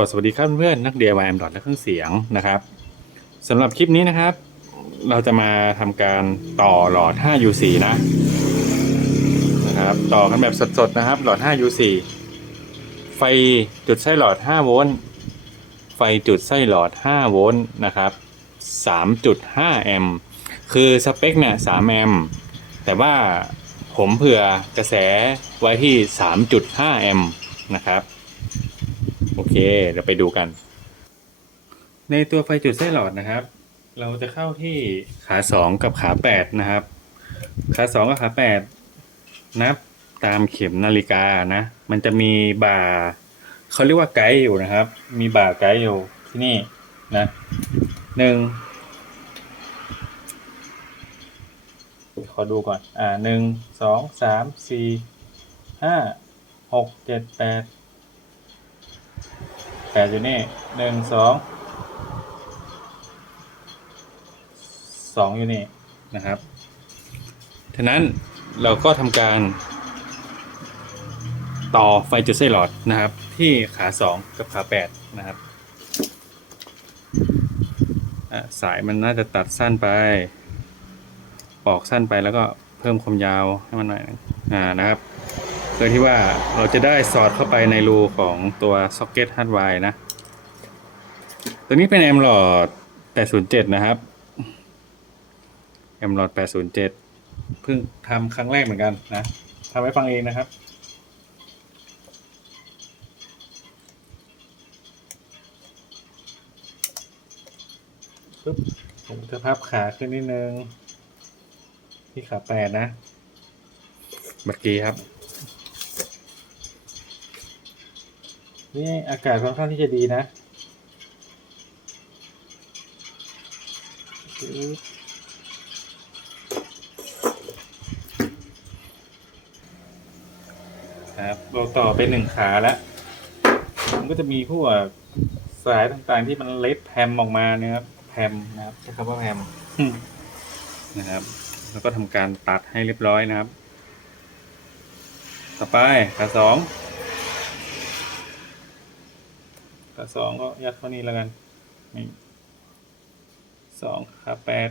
ก็สวัสดีครับเพื่อนนัก DIY ดอทและเครื่องเสียงนะครับสำหรับคลิปนี้นะครับ เราจะมาทำการต่อหลอด 5 U4 นะนะครับ ต่อกันแบบสดๆนะครับ หลอด 5 U4 ไฟจุดไส้หลอด 5 โวลต์ไฟจุดไส้หลอด 5 โวลต์นะครับ 3.5 แอมป์คือสเปคเนี่ย 3 แอมป์แต่ว่าผมเผื่อกระแสไว้ที่ 3.5 แอมป์นะครับ โอเค เดี๋ยวไปดูกัน ในตัวไฟจุดไส้หลอดนะครับ เราจะเข้าที่ขาสองกับขาแปดนะครับ ขาสองกับขาแปดนับตามเข็มนาฬิกานะ มันจะมีบ่าเขาเรียกว่าไกด์อยู่นะครับ มีบ่าไกด์อยู่ที่นี่นะหนึ่งขอดูก่อน อ่าหนึ่งสองสามสี่ห้าหกเจ็ดแปด ดอยู่นี่หนึ่งสองสองอยู่นี่นะครับฉะนั้นเราก็ทำการต่อไฟจุดไส้หลอดนะครับ ที่ขาสองกับขาแปดนะครับสายมันน่าจะตัดสั้นไป ปอกสั้นไปแล้วก็เพิ่มความยาวให้มันหน่อยอ่านะครับ เพื่อที่ว่าเราจะได้สอดเข้าไปในรูของตัวซ็อกเก็ตฮาร์ดไวร์นะ ตัวนี้เป็นแอมหลอด807 นะครับแอมหลอด807 เพิ่งทำครั้งแรกเหมือนกันนะทำให้ฟังเองนะครับปึ๊บผมจะพับขาขึ้นนิดนึงที่ขาแปดนะเมื่อกี้ครับ นี่อากาศค่อนข้างที่จะดีนะปึ๊บครับเราต่อไปหนึ่งขาแล้วมันก็จะมีพวกสายต่างๆที่มันเล็ดแพมออกมานะครับแพมนะครับใช้คำว่าแพมนะครับ แล้วก็ทำการตัดให้เรียบร้อยนะครับ ต่อไปขาสอง ขาสองก็ยัดเข้านี่แล้วกันนี่สองขาแปด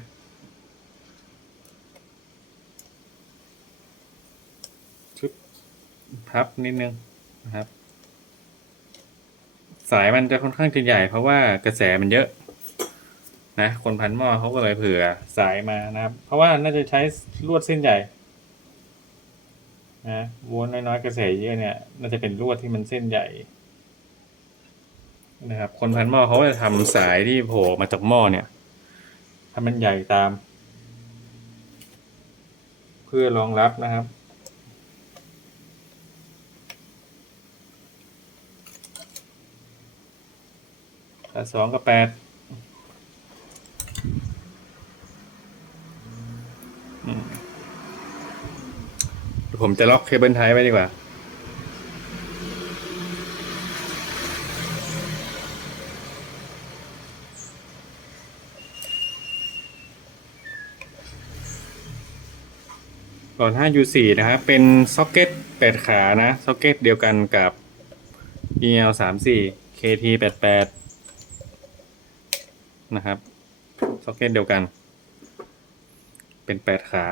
ชึบพับนิดนึงนะครับ สายมันจะค่อนข้างจะใหญ่เพราะว่ากระแสมันเยอะ นะ คนพันหม้อเขาก็เลยเผื่อสายมานะครับ เพราะว่าน่าจะใช้ลวดเส้นใหญ่นะวนน้อยๆกระแสเยอะเนี่ย น่าจะเป็นลวดที่มันเส้นใหญ่ นะครับ คนพันหม้อเขาจะทำสายที่โผล่มาจากหม้อเนี่ยถ้ามันใหญ่ตาม เพื่อรองรับนะครับขาสองกับแปดผมจะล็อกเคเบิลไทยไว้ดีกว่า หลอด 5U4 นะครับเป็นซ็อกเก็ต 8 ขานะซ็อกเก็ตเดียวกันกับ EL34 KT88 นะครับซ็อกเก็ตเดียวกัน เป็น 8 ขา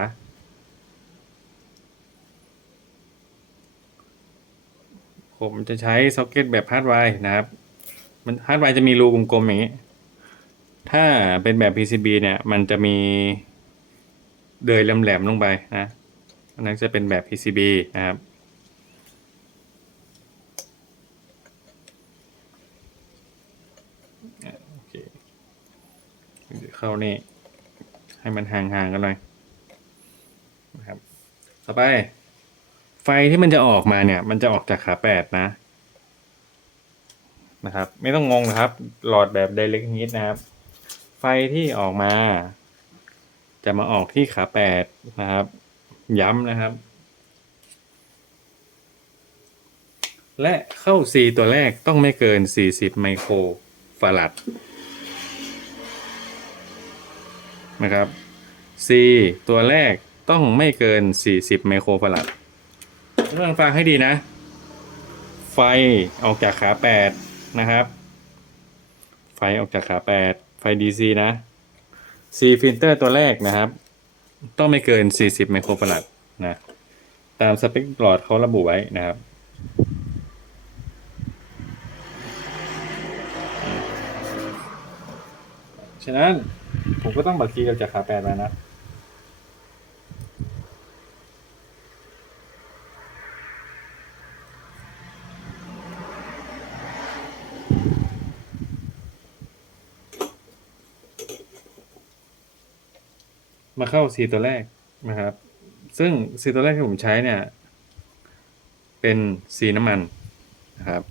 ผมจะใช้ซ็อกเก็ตแบบฮาร์ดไวร์นะครับ มันฮาร์ดไวร์จะมีรูกลมๆอย่างนี้ ถ้าเป็นแบบ PCB เนี่ย มันจะมีเดยแหลมๆลงไปนะ อันนั้นจะเป็นแบบ PCB นะครับโอเคเข้านี่ ให้มันห่างๆกันหน่อยนะครับ ต่อไป ไฟที่มันจะออกมาเนี่ย มันจะออกจากขาแปดนะนะครับไม่ต้องงงนะครับ หลอดแบบ direct hit นะครับ ไฟที่ออกมา จะมาออกที่ขาแปดนะครับ ย้ำนะครับ และเข้า C ตัวแรกต้องไม่เกิน 40 ไมโครฟารัดนะครับ C ตัวแรกต้องไม่เกิน 40 ไมโครฟารัดทุกท่านฟังให้ดีนะ ไฟออกจากขา 8 นะครับ ไฟออกจากขาแปดไฟ DC นะ C ฟิลเตอร์ตัวแรกนะครับ ต้องไม่เกิน 40 ไมโครฟาราดนะ ตามสเปคหลอดเขาระบุไว้นะครับฉะนั้นผมก็ต้องบัตรคีย์ออกจากขาแปดมานะ มาเข้าสีตัวแรกนะครับ ซึ่งสีตัวแรกที่ผมใช้เนี่ย เป็นสีน้ำมันนะครับ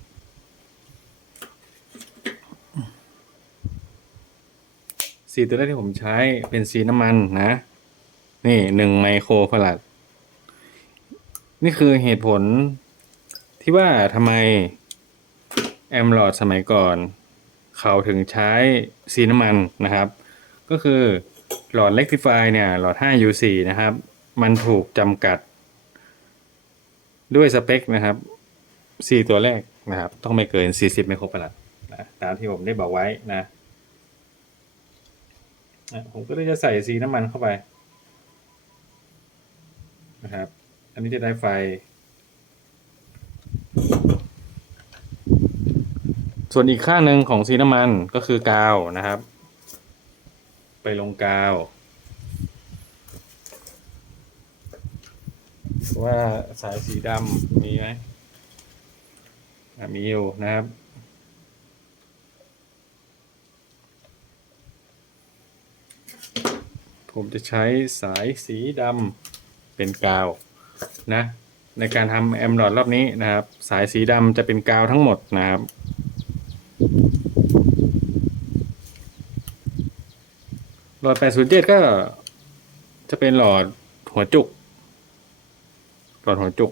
สีตัวแรกที่ผมใช้เป็นสีน้ำมันนะ นี่หนึ่งไมโครฟาราดนี่คือเหตุผลที่ว่าทำไมแอมลอดสมัยก่อน เขาถึงใช้สีน้ำมันนะครับ ก็คือ หลอด rectify เนี่ย หลอด 5U4 นะครับ มันถูกจำกัด ด้วยสเปคนะครับ 4 ตัวแรกนะครับ ต้องไม่เกิน 40 ไมโครฟาราดนะตามที่ผมได้บอกไว้นะนะ ผมก็เลยจะใส่สีน้ำมันเข้าไป นะครับ อันนี้จะได้ไฟ ส่วนอีกข้างหนึ่งของสีน้ำมันก็คือกาวนะครับ ไปลงกาวว่าสายสีดำมีไหมมีอยู่นะครับ ผมจะใช้สายสีดำเป็นกาวนะ ในการทำแอมหลอดรอบนี้นะครับ สายสีดำจะเป็นกาวทั้งหมดนะครับ หลอด 807 ก็จะเป็นหลอดหัวจุก หลอดหัวจุก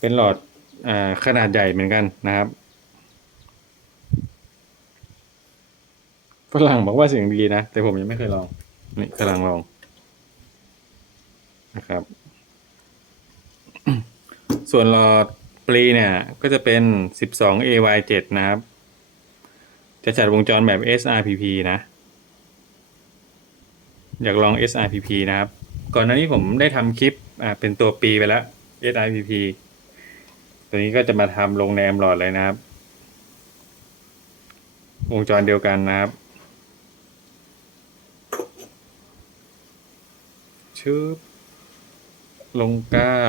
เป็นหลอดอขนาดใหญ่เหมือนกันนะครับฝรั่งบอกว่าเสียงดีนะ แต่ผมยังไม่เคยลอง นี่กำลังลองนะครับ ส่วนหลอดปลีเนี่ย ก็จะเป็น 12 AY7 นะครับ จะจัดวงจรแบบ SRPP นะ อยากลอง SRPP นะครับ ก่อนหน้านี้ผมได้ทำคลิปอ่าเป็นตัวปีไปแล้ว SRPP ตัวนี้ก็จะมาทำลงแนมหลอดเลยนะครับ วงจรเดียวกันนะครับชึบลงเก้า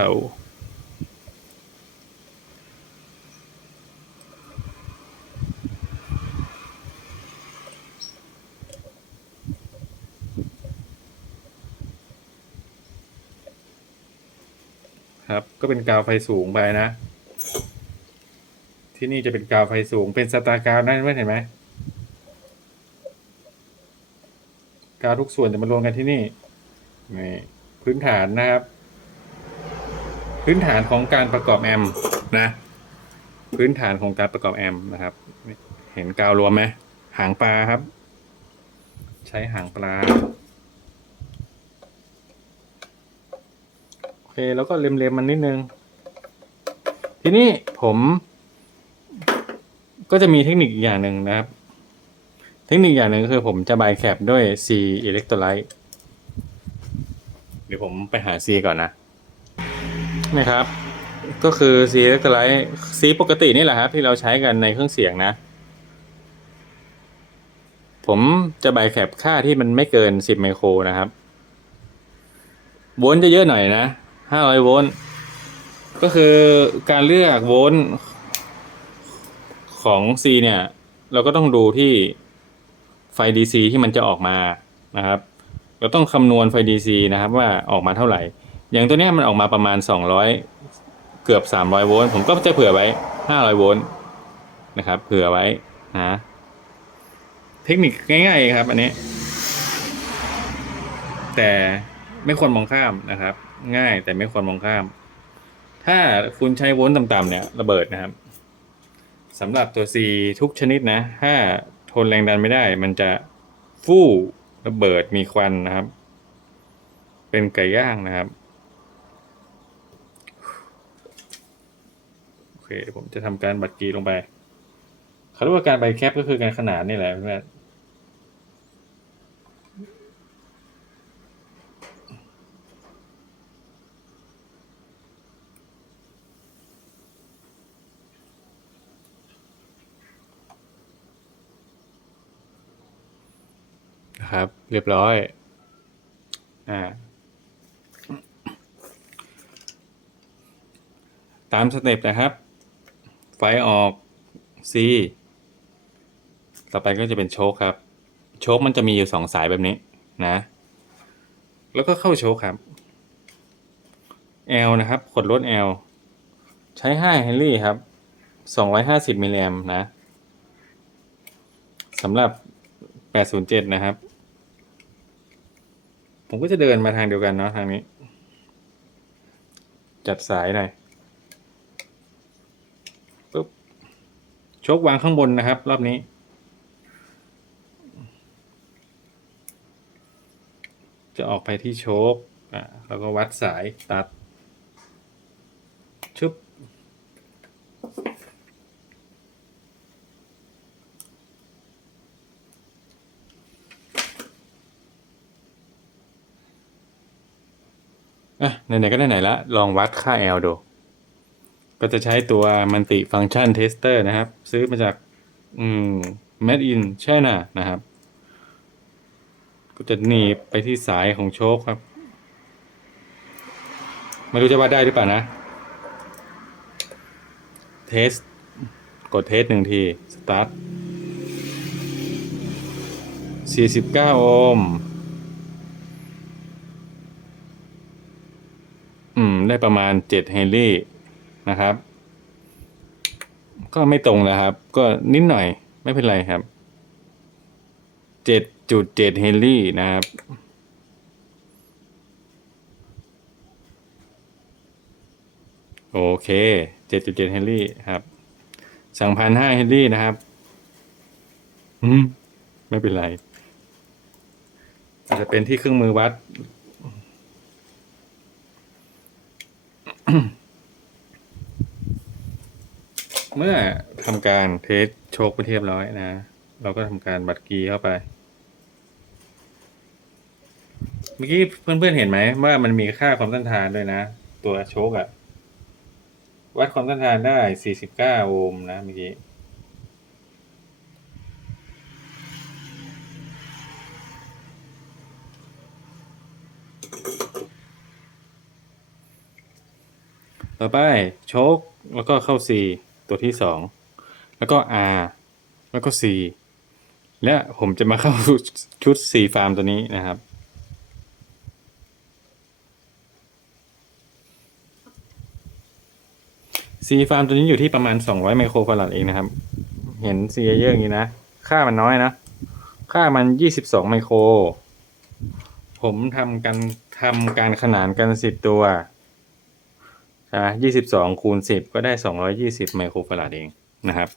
ครับ ก็เป็นกาวไฟสูงไปนะ ที่นี่จะเป็นกาวไฟสูงเป็นสตาร์กาวนั่นไม่เห็นไหมกาวทุกส่วนจะมารวมกันที่นี่นี่พื้นฐานนะครับ พื้นฐานของการประกอบแอมป์นะ พื้นฐานของการประกอบแอมป์นะครับ เห็นกาวรวมไหมหางปลาครับ ใช้หางปลา โอเค แล้วก็เล็มๆมันนิดนึง ทีนี้ผม ก็จะมีเทคนิคอีกอย่างหนึ่งนะครับ เทคนิคอย่างหนึ่งก็คือผมจะบายแคปด้วย C electrolyte เดี๋ยวผมไปหา C ก่อนนะนะครับ ก็คือ C electrolyte C ปกตินี่แหละครับที่เราใช้กันในเครื่องเสียงนะผมจะบายแคปค่าที่มันไม่เกิน 10 ไมโครนะครับโวลต์จะเยอะหน่อยนะ 500โวลต์ก็คือการเลือกโวลต์ของ C เนี่ย เราก็ต้องดูที่ไฟ DC ที่มันจะออกมานะครับ เราต้องคำนวณไฟ DC นะครับว่าออกมาเท่าไหร่ อย่างตัวนี้มันออกมาประมาณ 200 เกือบ 300 โวลต์ผมก็จะเผื่อไว้ 500 โวลต์นะครับเผื่อไว้นะเทคนิคง่ายๆครับอันนี้ แต่ไม่ควรมองข้ามนะครับ ง่ายแต่ไม่ควรมองข้าม ถ้าคุณใช้โวลต์ต่ำๆเนี่ยระเบิดนะครับสำหรับตัว C ทุกชนิดนะ ถ้าทนแรงดันไม่ได้ มันจะฟู่ระเบิดมีควันนะครับ เป็นไก่ย่างนะครับโอเคผมจะทำการบัดกีลงไปเขารียกว่าการใบแคปก็คือการขนานนี่แหละเพื่อน นะครับ เรียบร้อย อ่า ตามสเต็ปนะครับ ไฟออก C ต่อไปก็จะเป็นโชคครับ โชคมันจะมีอยู่สองสายแบบนี้นะ แล้วก็เข้าโชคครับ L นะครับ ขดลด L ใช้ 5 เฮนรี่ครับ 250 มิลลิแอมนะสำหรับ 807 นะครับ ผมก็จะเดินมาทางเดียวกันเนาะทางนี้ จัดสายหน่อยปุ๊บโชควางข้างบนนะครับ รอบนี้ จะออกไปที่โชคอะแล้วก็วัดสายตัด ชุบ อะไหนๆก็ไหนๆละลองวัดค่า L ดูก็จะใช้ตัวมันติฟัง c t ชันเทสเตอร์นะครับ ซื้อมาจากอืม made in China นะครับ ก็จะหนีบไปที่สายของโชคครับ ไม่รู้จะวัดได้หรือเปล่านะ เทส กดเทสหนึ่งที สตาร์ท49 โอห์ม อืม ได้ประมาณ7เฮนรี่นะครับ ก็ไม่ตรงนะครับ ก็นิดหน่อยไม่เป็นไรครับเจ็ดจุดเจ็ดเฮนรี่นะครับโอเคเจ็ดจุดเจ็ดเฮนรี่ครับสั่งพันห้าเฮนรี่นะครับ อืม ไม่เป็นไรอาจจะเป็นที่เครื่องมือวัด เมื่อทำการเทสโชคไปเทียบร้อยนะ เราก็ทำการบัตรกีเข้าไป เมื่อกี้เพื่อนๆเห็นไหมว่ามันมีค่าความต้านทานด้วยนะ ตัวโชคอะวัดความต้านทานได้ 49 โอห์มนะเมื่อกี้ ต่อไปโชคแล้วก็เข้า C ตัวที่สองแล้วก็ R แล้วก็ C และผมจะมาเข้าชุด C ฟาร์มตัวนี้นะครับ C ฟาร์มตัวนี้อยู่ที่ประมาณ 200 ไมโครฟาราดเองนะครับ เห็น C เยอะอย่างนี้นะ ค่ามันน้อยนะ ค่ามัน 22 ไมโคร ผมทำกันทำการขนานกัน 10 ตัว ใช่ไหมยี่สิบสองคูณสิบก็ได้สองร้อยี่สิบไมโครฟาราดเองนะครับ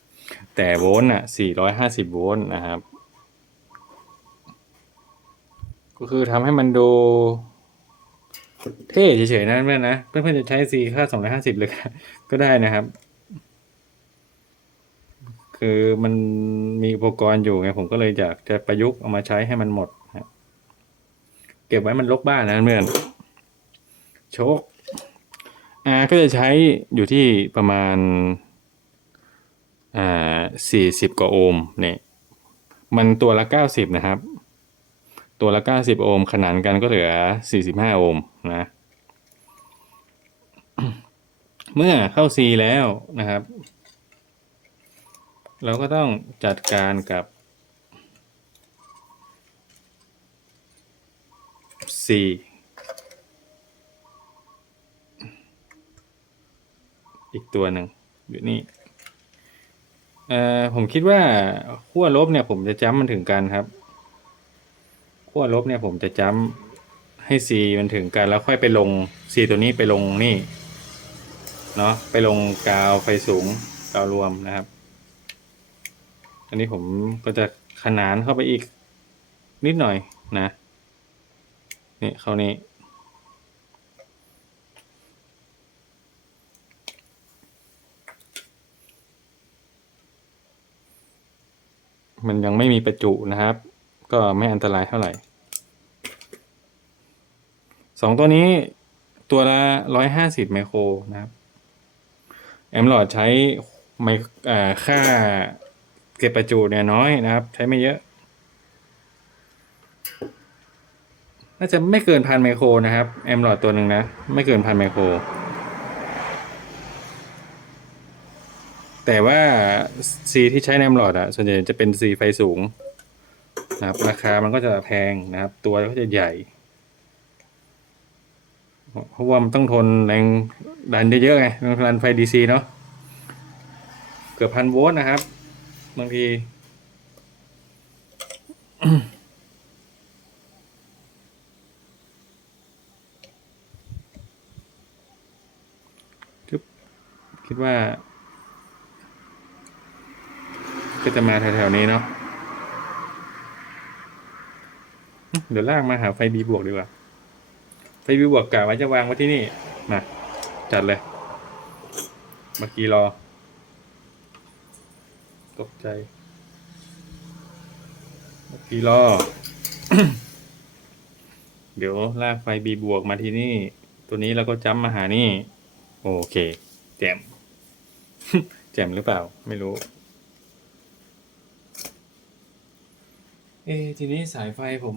แต่โวลต์อะสี่ร้อยห้าสิบโวลต์นะครับ ก็คือทำให้มันดูเท่เฉยๆนะเพื่อนนะ เพื่อนๆจะใช้ C ค่าสองร้อยห้าสิบเลยก็ได้นะครับ คือมันมีอุปกรณ์อยู่ไงผมก็เลยอยากจะประยุกต์เอามาใช้ให้มันหมด เก็บไว้มันลกบ้านนะเพื่อน โชค R ก็จะใช้อยู่ที่ประมาณอ่าสี่สิบกว่าโอห์มเนี่ยมันตัวละเก้าสิบนะครับ ตัวละเก้าสิบโอห์มขนานกันก็เหลือสี่สิบห้าโอห์มนะเมื่อเข้า C แล้วนะครับ เราก็ต้องจัดการกับ C อีกตัวหนึ่งอยู่นี่เอ่อผมคิดว่าขั้วลบเนี่ย ผมจะจ้ำมันถึงกันครับขั้วลบเนี่ยผมจะจ้ำให้ C มันถึงกันแล้วค่อยไปลง C ตัวนี้ไปลงนี่เนาะไปลงกาวไฟสูงกาวรวมนะครับ อันนี้ผมก็จะขนานเข้าไปอีกนิดหน่อยนะ นี่เข้านี้ มันยังไม่มีประจุนะครับ ก็ไม่อันตรายเท่าไหร่สองตัวนี้ตัวละร้อยห้าสิบไมโครนะครับแอมหลอดใช้ไม่ค่าเก็บประจุเนี่ยน้อยนะครับ ใช้ไม่เยอะ น่าจะไม่เกินพันไมโครนะครับแอมหลอดตัวหนึ่งนะ ไม่เกินพันไมโคร แต่ว่าซีที่ใช้ในแอมหลอดอะส่วนใหญ่จะเป็นซีไฟสูงนะครับ ราคามันก็จะแพงนะครับ ตัวก็จะใหญ่ เพราะว่ามันต้องทนแรงดันเยอะๆไงต้องรันไฟดีซีเนาะเกือบพันโวลต์นะครับ บางทีคิดว่า ก็จะมาแถวๆนี้เนาะเดี๋ยวลากมาหาไฟบีบวกดีกว่า ไฟบีบวกกะไว้จะวางไว้ที่นี่มาจัดเลย เมื่อกี้รอ ตกใจ เมื่อกี้รอ เดี๋ยวลากไฟบีบวกมาที่นี่ ตัวนี้เราก็จ้ำมาหานี่ โอเค แจม แจมหรือเปล่า ไม่รู้ เอทีนี้สายไฟผม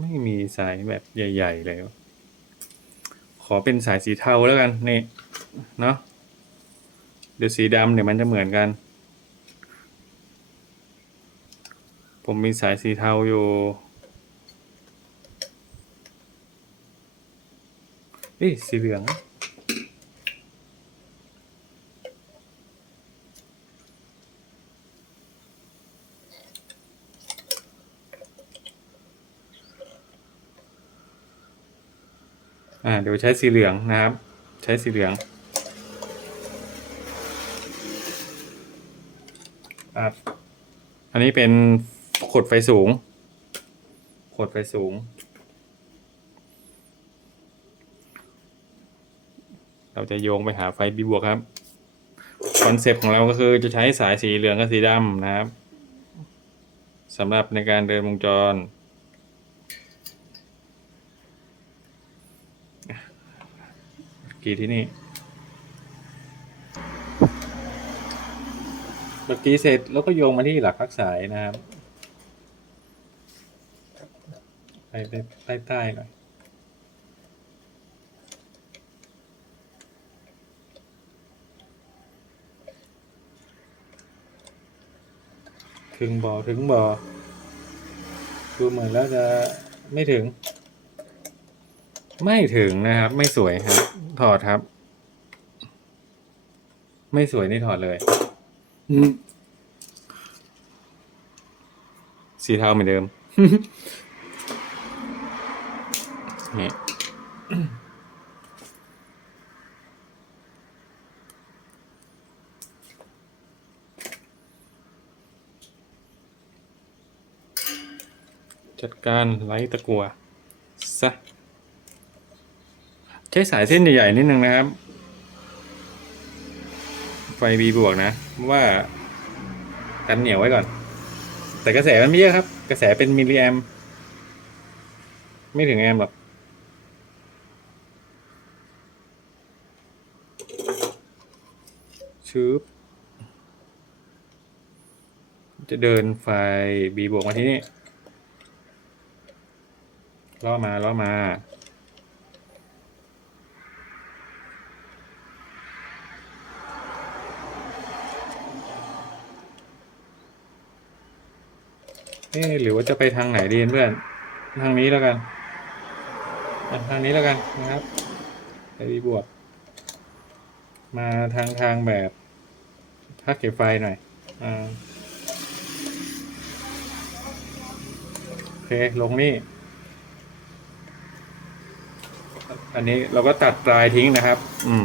ไม่มีสายแบบใหญ่ ๆ เลย ขอเป็นสายสีเทาแล้วกันนี่เนาะเดี๋ยวสีดำเดี๋ยวมันจะเหมือนกัน ผมมีสายสีเทาอยู่เอ้ยสีเหลือง อ่าเดี๋ยวใช้สีเหลืองนะครับ ใช้สีเหลืองอะอันนี้เป็นขดไฟสูง ขดไฟสูง เราจะโยงไปหาไฟบีบวกครับ คอนเซปต์ของเราก็คือจะใช้สายสีเหลืองกับสีดำนะครับสำหรับในการเดินวงจร กี่ที่นี่ เมื่อกี้เสร็จแล้วก็โยงมาที่หลักพักสายนะครับไปไปใต้ใต้หน่อยถึงบ่อถึงบ่อดูเหมือนแล้วจะไม่ถึง ไม่ถึงนะครับ ไม่สวยครับ ถอดครับ ไม่สวยนี่ถอดเลยสีเทาเหมือนเดิมนี่จัดการไล่ตะกัวซะ ใช้สายเส้นใหญ่ๆนิดนึงนะครับ ไฟบีบวกนะว่ากันเหนียวไว้ก่อน แต่กระแสมันไม่เยอะครับ กระแสเป็นมิลลิแอมไม่ถึงแอมหรอกชืบจะเดินไฟบีบวกมาที่นี่ล่อมาล่อมา เอ๊หรือว่าจะไปทางไหนดีเพื่อน ทางนี้แล้วกันทางนี้แล้วกันนะครับไปดีบวก มาทางทางแบบพักเก็บไฟหน่อยอ่าโอเค ลงนี่ อันนี้เราก็ตัดปลายทิ้งนะครับ อืม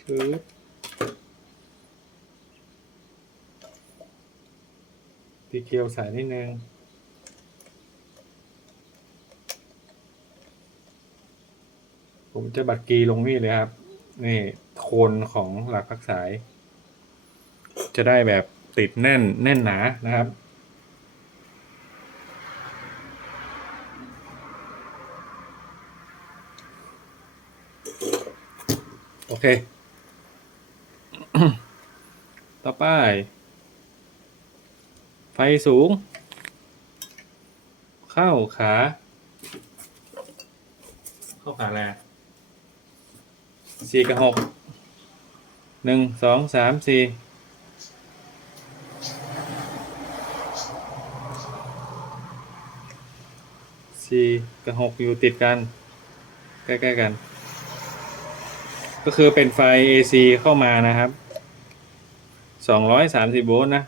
ชืบ ตีเก ลียวสายนิดนึงผมจะบัตรกีลงนี่เลยครับ นี่โคนของหลักพักสาย จะได้แบบติดแน่นแน่นหนานะครับโอเค ต่อไป ไฟสูง เข้าขา เข้าขาแรกสี่กับหกหนึ่งสองสามสี่สี่กับหกอยู่ติดกัน ใกล้ๆกัน ก็คือเป็นไฟ AC เข้ามานะครับสองร้อยสามสิบโวลต์นะ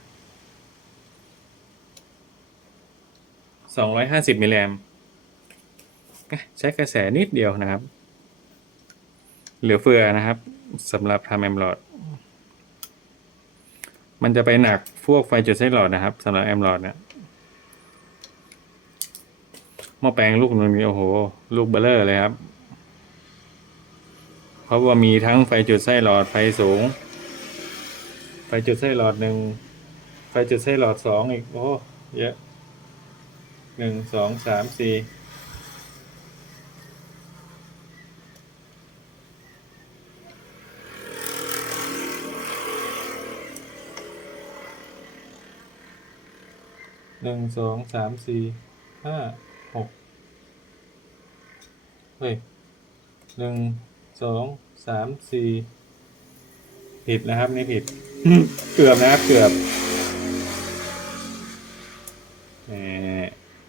สองร้อยห้าสิบมิลลิแอมใช้กระแสนิดเดียวนะครับ เหลือเฟือนะครับสำหรับทำแอมหลอดมันจะไปหนักพวกไฟจุดไส้หลอดนะครับสำหรับแอมหลอดเนี่ยหม้อแปลงลูกนึงนี่โอ้โห ลูกเบลเลอร์เลยครับ เพราะว่ามีทั้งไฟจุดไส้หลอดไฟสูง ไฟจุดไส้หลอดหนึ่งไฟจุดไส้หลอดสองอีก โอ้เยอะ หนึ่งสองสามสี่หนึ่งสองสามสี่ห้าหกเฮ้ยหนึ่งสองสามสี่ผิดนะครับ นี่ผิด เกือบนะครับ เกือบ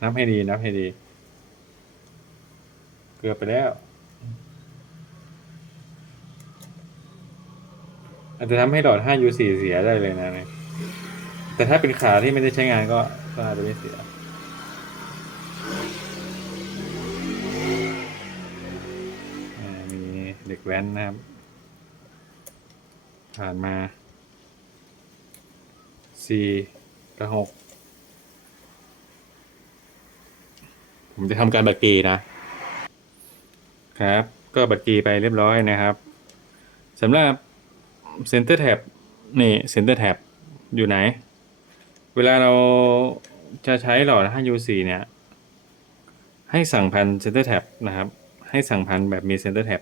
นับให้ดี นับให้ดี เกือบไปแล้ว อาจจะทำให้หลอด 5U4 เสียได้เลยนะเนี่ยแต่ถ้าเป็นขาที่ไม่ได้ใช้งานก็ก็อาจจะไม่เสียมีเด็กแว้นนะครับ ผ่านมาสี่กับหก ผมจะทำการบัตรกีนะครับ ก็บัตรกีไปเรียบร้อยนะครับสำหรับเซนเตอร์แท็บนี่เซนเตอร์แท็บอยู่ไหน เวลาเราจะใช้หลอด 5U4 เนี่ย ให้สั่งพันเซนเตอร์แท็บนะครับ ให้สั่งพันแบบมีเซนเตอร์แท็บ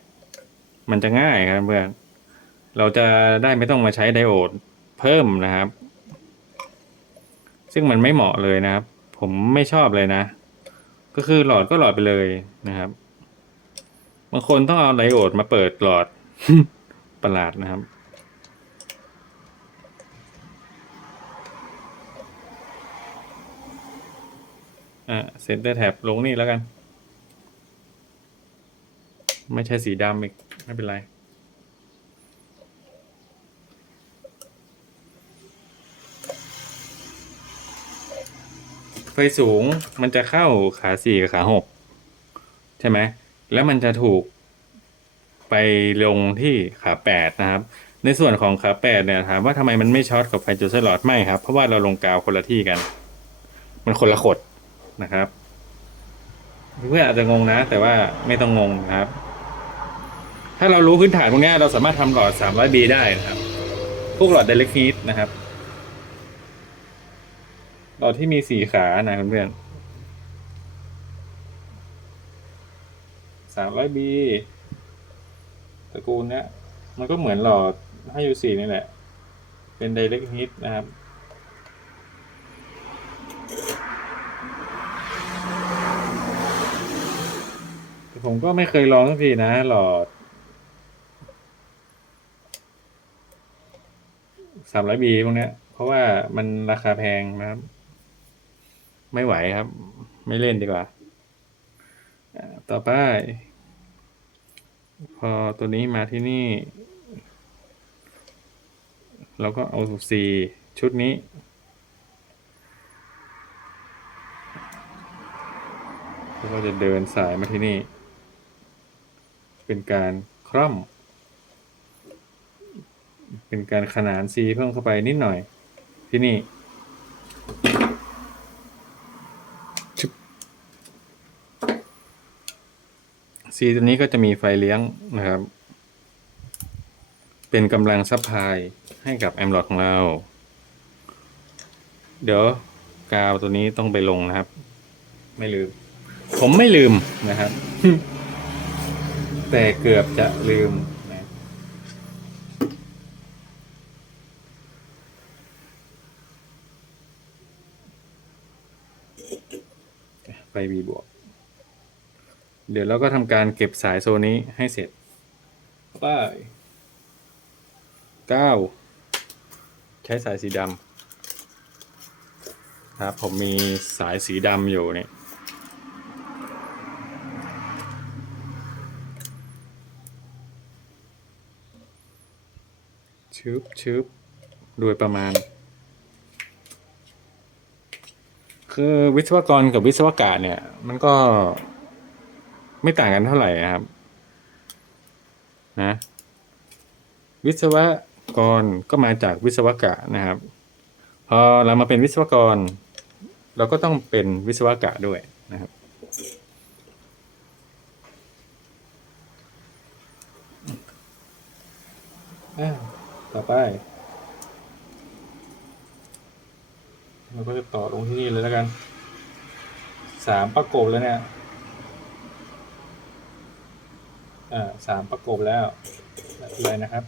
มันจะง่ายครับเพื่อน เราจะได้ไม่ต้องมาใช้ไดโอดเพิ่มนะครับ ซึ่งมันไม่เหมาะเลยนะครับ ผมไม่ชอบเลยนะ ก็คือหลอดก็หลอดไปเลยนะครับ บางคนต้องเอาไดโอดมาเปิดหลอดประหลาดนะครับ อ่าเซนเตอร์แท็บลงนี่แล้วกัน ไม่ใช่สีดำอีก ไม่เป็นไร ฟสูงมันจะเข้าขาสี่กับขาหกใช่ไหมแล้วมันจะถูกไปลงที่ขาแปดนะครับ ในส่วนของขาแปดเนี่ยถามว่าทำไมมันไม่ช็อตกับไฟจุดสลอดไม่ครับ เพราะว่าเราลงกาวคนละที่กัน มันคนละขดนะครับเพื่อนอาจจะงงนะ แต่ว่าไม่ต้องงงครับ ถ้าเรารู้พื้นฐานพวกนี้เราสามารถทำหลอด 300B ได้นะครับ พวกหลอด Direct Heat นะครับ หลอดที่มีสี่ขานะเพื่อนๆ 300B ตระกูลเนี้ยมันก็เหมือนหลอด 5U4 นี่แหละ เป็น Direct Heat นะครับผมก็ไม่เคยลองสักทีนะหลอดสามร้อยบีพวกเนี้ยเพราะว่ามันราคาแพงนะครับ ไม่ไหวครับ ไม่เล่นดีกว่า ต่อไป พอตัวนี้มาที่นี่ เราก็เอาสีชุดนี้ แล้วก็จะเดินสายมาที่นี่ เป็นการคร่อมเป็นการขนานซีเพิ่มเข้าไปนิดหน่อยที่นี่ ซีตัวนี้ก็จะมีไฟเลี้ยงนะครับ เป็นกำลังซัพพลายให้กับแอม o ลอดของเรา เดี๋ยวกาวตัวนี้ต้องไปลงนะครับ ไม่ลืม ผมไม่ลืมนะครับ แต่เกือบจะลืมนะไปบีบวก เดี๋ยวเราก็ทำการเก็บสายโซนนี้ให้เสร็จไป้ายเก้าใช้สายสีดำครับผมมีสายสีดำอยู่เนี่ยชึบชึบโดยประมาณ คือวิศวกรกับวิศวกะเนี่ย มันก็ ไม่ต่างกันเท่าไหร่ครับ นะ วิศวกรก็มาจากวิศวกะนะครับ พอเรามาเป็นวิศวกร เราก็ต้องเป็นวิศวกะด้วยนะครับ ต่อไป เราก็จะต่อลงที่นี่เลยแล้วกัน สามประกบแล้วเนี่ย อ่าสามประกบแล้วไม่เป็นไรนะครับ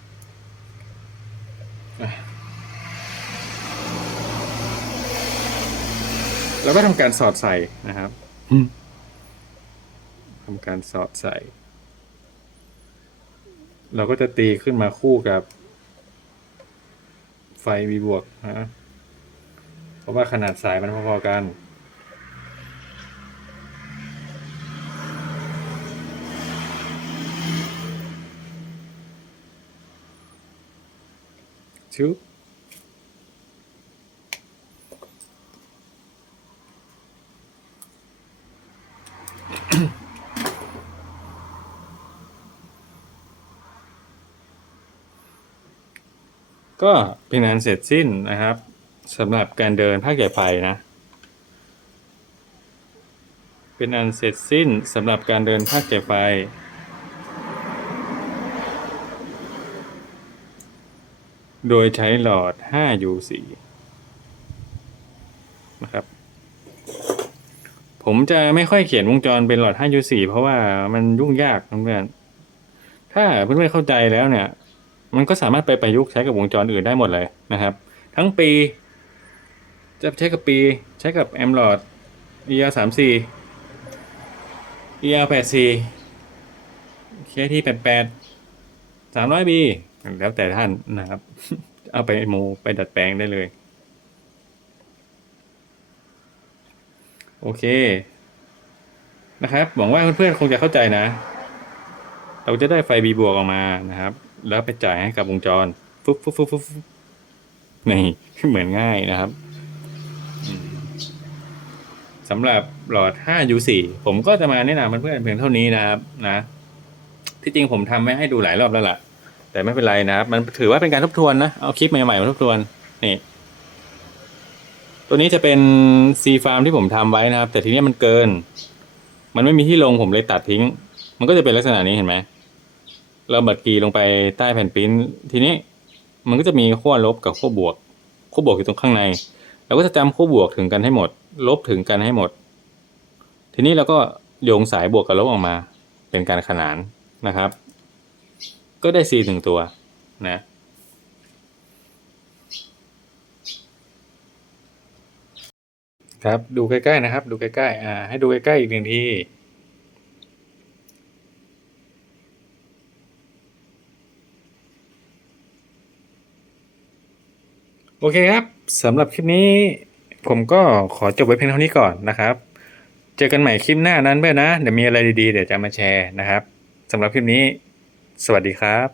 อะเราก็ทำการสอดใส่นะครับทำการสอดใส่ เราก็จะตีขึ้นมาคู่กับไฟ V บวกนะเพราะว่าขนาดสายมันพอๆกัน ชุบก็เป็นงานเสร็จสิ้นนะครับสำหรับการเดินภาคใหญ่ไฟนะ เป็นอันเสร็จสิ้นสำหรับการเดินภาคใหญ่ไฟ โดยใช้หลอด 5U4 นะครับ ผมจะไม่ค่อยเขียนวงจรเป็นหลอด 5U4 เพราะว่ามันยุ่งยากเพื่อนถ้าเพื่อนๆเข้าใจแล้วเนี่ย มันก็สามารถไปประยุกต์ใช้กับวงจรอื่นได้หมดเลยนะครับ ทั้งปี จะใช้กับปี ใช้กับแอมหลอด ER 3 4 ER 8 4 KT 8 8 300 B แล้วแต่ท่านนะครับ เอาไปโมไปดัดแปลงได้เลย โอเค นะครับ หวังว่าเพื่อนๆคงจะเข้าใจนะ เราจะได้ไฟ B บวกออกมานะครับ แล้วไปจ่ายให้กับวงจรฟุ๊บฟุ๊บฟุ๊บฟุ๊บฟุ๊บนี่เหมือนง่ายนะครับสำหรับหลอด 5U4 ผมก็จะมาแนะนำเพื่อนๆเพียงเท่านี้นะครับนะ ที่จริงผมทำไว้ให้ดูหลายรอบแล้วล่ะ แต่ไม่เป็นไรนะครับ มันถือว่าเป็นการทบทวนนะ เอาคลิปใหม่ๆมาทบทวน นี่ ตัวนี้จะเป็น C farm ที่ผมทำไว้นะครับ แต่ทีนี้มันเกิน มันไม่มีที่ลงผมเลยตัดทิ้ง มันก็จะเป็นลักษณะนี้เห็นไหม เราบัดกีลงไปใต้แผ่นปริ้นทีนี้มันก็จะมีขั้วลบกับขั้วบวก ขั้วบวกอยู่ตรงข้างใน เราก็จะจำขั้วบวกถึงกันให้หมด ลบถึงกันให้หมด ทีนี้เราก็โยงสายบวกกับลบออกมา เป็นการขนานนะครับ ก็ได้ C หนึ่งตัวนะ ครับดูใกล้ๆนะครับ ดูใกล้ๆอ่าให้ดูใกล้ๆอีกหนึ่งทีโอเคครับสำหรับคลิปนี้ ผมก็ขอจบไว้เพียงเท่านี้ก่อนนะครับ เจอกันใหม่คลิปหน้านั้นเพื่อนนะ เดี๋ยวมีอะไรดีๆ เดี๋ยวจะมาแชร์นะครับสำหรับคลิปนี้ สวัสดีครับ